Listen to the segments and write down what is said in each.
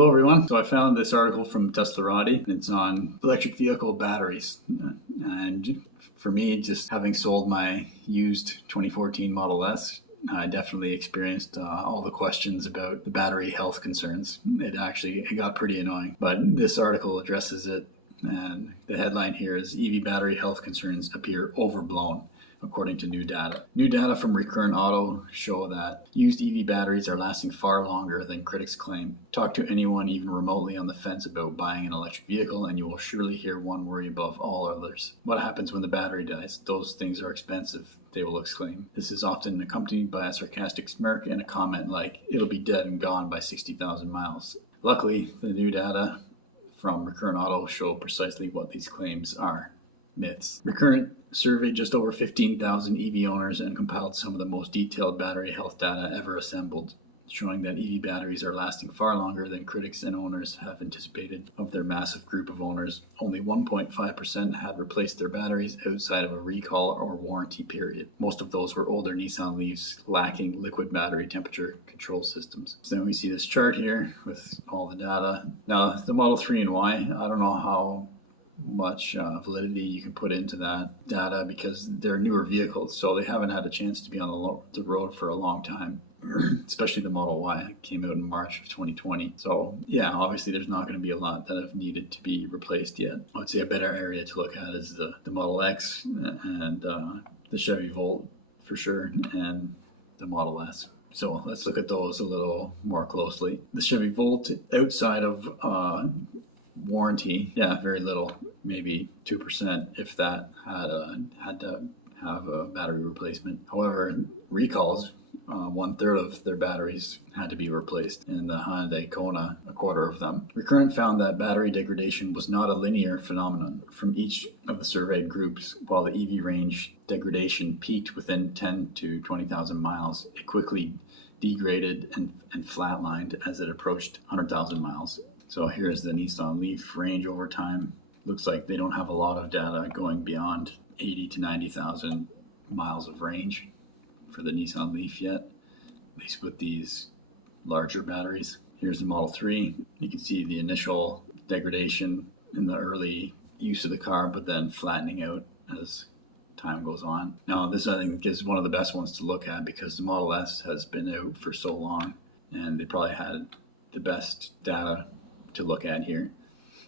Hello everyone. So I found this article from Teslarati. It's on electric vehicle batteries. And for me, just having sold my used 2014 Model S, I definitely experienced all the questions about the battery health concerns. It got pretty annoying. But this article addresses it, and the headline here is EV battery health concerns appear overblown, according to new data. New data from Recurrent Auto show that used EV batteries are lasting far longer than critics claim. Talk to anyone even remotely on the fence about buying an electric vehicle and you will surely hear one worry above all others. What happens when the battery dies? Those things are expensive, they will exclaim. This is often accompanied by a sarcastic smirk and a comment like, it'll be dead and gone by 60,000 miles. Luckily, the new data from Recurrent Auto show precisely what these claims are. Myths. Recurrent surveyed just over 15,000 EV owners and compiled some of the most detailed battery health data ever assembled, showing that EV batteries are lasting far longer than critics and owners have anticipated. Of their massive group of owners, only 1.5% had replaced their batteries outside of a recall or warranty period. Most of those were older Nissan Leafs lacking liquid battery temperature control systems. So then we see this chart here with all the data. Now the Model 3 and Y, I don't know how much validity you can put into that data because they're newer vehicles, so they haven't had a chance to be on the road for a long time. Especially the Model Y came out in March of 2020. So yeah, obviously there's not going to be a lot that have needed to be replaced yet. I would say a better area to look at is the Model X and the Chevy Volt for sure, and the Model S. So let's look at those a little more closely. The Chevy Volt, outside of warranty, yeah, very little, maybe 2% if that had to have a battery replacement. However, recalls, 1/3 of their batteries had to be replaced. In the Hyundai Kona, 1/4 of them. Recurrent found that battery degradation was not a linear phenomenon from each of the surveyed groups. While the EV range degradation peaked within 10 to 20,000 miles, it quickly degraded and flatlined as it approached 100,000 miles. So here's the Nissan Leaf range over time. Looks like they don't have a lot of data going beyond 80 to 90,000 miles of range for the Nissan Leaf yet, at least with these larger batteries. Here's the Model 3. You can see the initial degradation in the early use of the car, but then flattening out as time goes on. Now this, I think, is one of the best ones to look at because the Model S has been out for so long and they probably had the best data to look at here,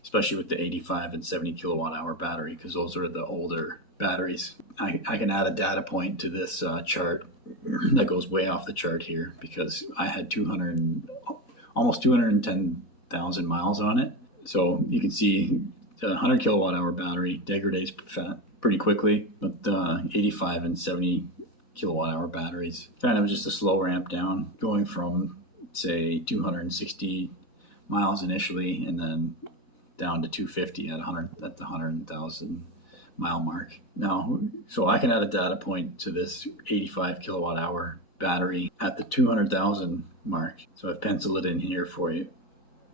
especially with the 85 and 70 kilowatt hour battery, because those are the older batteries. I can add a data point to this chart that goes way off the chart here because I had almost 210,000 miles on it. So you can see the 100 kilowatt hour battery degrades pretty quickly, but the 85 and 70 kilowatt hour batteries kind of just a slow ramp down, going from say 260 miles initially and then down to 250 at the 100,000 mile mark. Now, so I can add a data point to this 85 kilowatt hour battery at the 200,000 mark. So I've penciled it in here for you.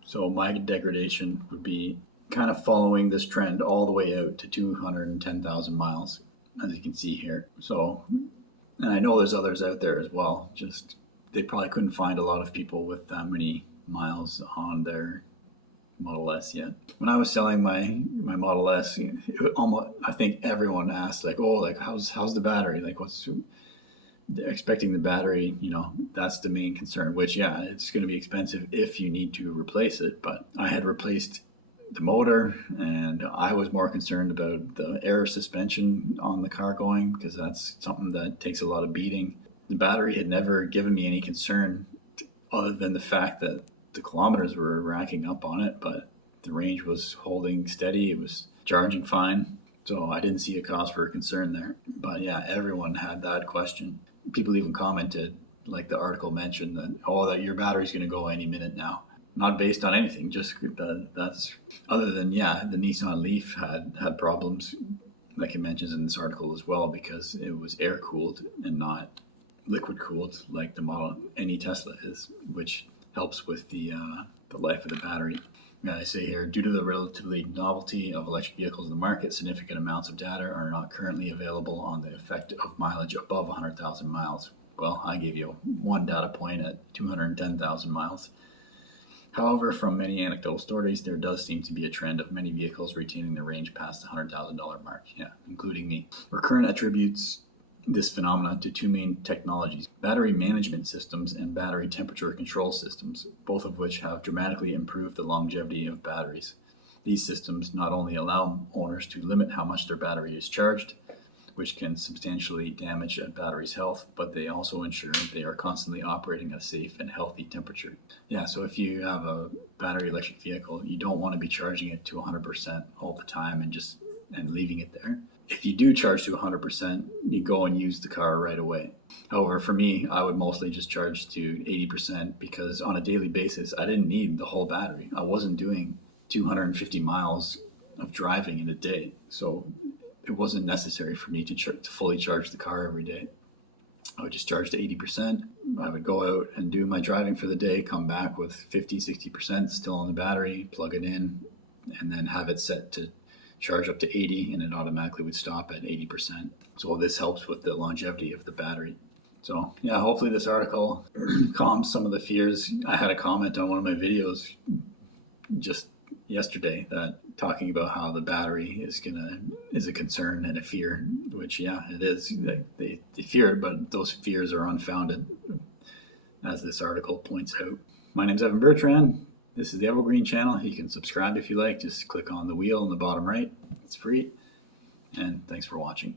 So my degradation would be kind of following this trend all the way out to 210,000 miles, as you can see here. So, and I know there's others out there as well, just they probably couldn't find a lot of people with that many miles on their Model S yet. When I was selling my Model S, I think everyone asked like, oh, like how's the battery? Like they're expecting the battery, that's the main concern, which yeah, it's going to be expensive if you need to replace it. But I had replaced the motor and I was more concerned about the air suspension on the car going because that's something that takes a lot of beating. The battery had never given me any concern other than the fact that the kilometers were racking up on it, but the range was holding steady. It was charging fine. So I didn't see a cause for concern there. But yeah, everyone had that question. People even commented, like the article mentioned, that your battery's going to go any minute now. Not based on anything, just that's other than, yeah, the Nissan Leaf had problems, like it mentions in this article as well, because it was air cooled and not liquid cooled like any Tesla is, which helps with the life of the battery. Yeah, I say here, due to the relatively novelty of electric vehicles in the market, significant amounts of data are not currently available on the effect of mileage above 100,000 miles. Well, I gave you one data point at 210,000 miles. However, from many anecdotal stories, there does seem to be a trend of many vehicles retaining their range past the $100,000 mark, including me. Recurrent attributes this phenomenon to two main technologies: battery management systems and battery temperature control systems, both of which have dramatically improved the longevity of batteries. These systems not only allow owners to limit how much their battery is charged, which can substantially damage a battery's health, but they also ensure they are constantly operating at a safe and healthy temperature. So if you have a battery electric vehicle, you don't want to be charging it to 100% all the time and leaving it there. If you do charge to 100%, you go and use the car right away. However, for me, I would mostly just charge to 80% because on a daily basis, I didn't need the whole battery. I wasn't doing 250 miles of driving in a day. So it wasn't necessary for me to fully charge the car every day. I would just charge to 80%. I would go out and do my driving for the day, come back with 50, 60% still on the battery, plug it in, and then have it set to charge up to 80, and it automatically would stop at 80%. So this helps with the longevity of the battery. So hopefully this article calms some of the fears. I had a comment on one of my videos just yesterday that talking about how the battery is a concern and a fear, which it is. They fear it, but those fears are unfounded, as this article points out. My name's Evan Bertrand. This is the Evergreen channel. You can subscribe if you like. Just click on the wheel in the bottom right. It's free. And thanks for watching.